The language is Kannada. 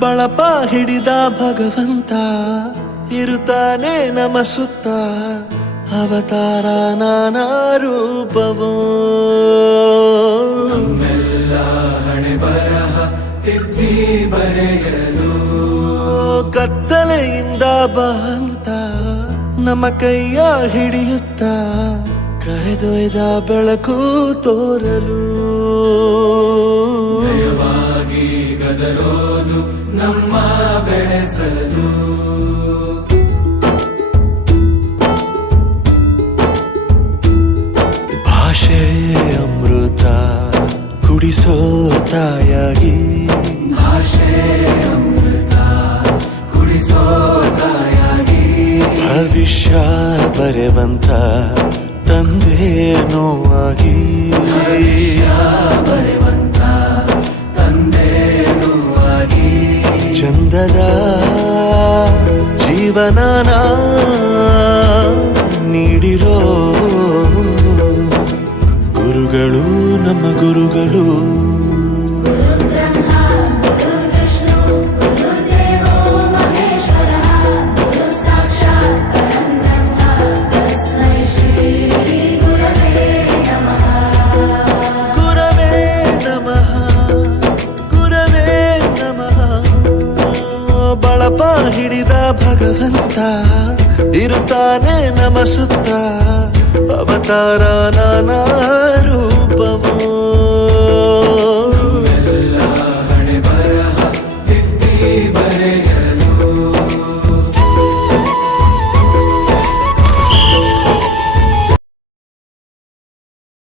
ಬಳಪ ಹಿಡಿದ ಭಗವಂತ ಇರುತ್ತಾನೆ ನಮ ಸುತ್ತ ಅವತಾರ ನಾನಾ ರೂಪವೋ ನಮ್ಮೆಲ್ಲ ಹಣೆ ಬರಹ ತಿದ್ದಿ ಬರೆಯಲು ಕತ್ತಲೆಯಿಂದ ಬಂತ ನಮ್ಮ ಕೈಯ ಹಿಡಿಯುತ್ತ ಕರೆದೊಯ್ದ ಬೆಳಕು ತೋರಲು ದಯವಾಗಿ ಗದರೋದು ನಮ್ಮ ಬೆಳೆಸಲು ಭಾಷೆ ಅಮೃತ ಕುಡಿಸೋ ತಾಯಾಗಿ ಭಾಷೆ ಅಮೃತ ಕುಡಿಸೋ ತಾಯಾಗಿ ಭವಿಷ್ಯ ಬರೆವಂತ ತಂದೇನೋ ಆಗಿ ಬರೆವಂತ ತಂದೇನೂ ಆಗಿ ಚಂದದ ಜೀವನನ ನೀಡಿರೋ ಗುರುಗಳು ನಮ್ಮ ಗುರುಗಳು ಗುರವೇ ನಮಃ ಗುರವೇ ನಮಃ ಬಳಪ ಹಿಡಿದ ಭಗವಂತ ಇರುತ್ತಾನೆ ನಮ ಸುತ್ತ ಅವತಾರ ನಾನಾ ರೂಪ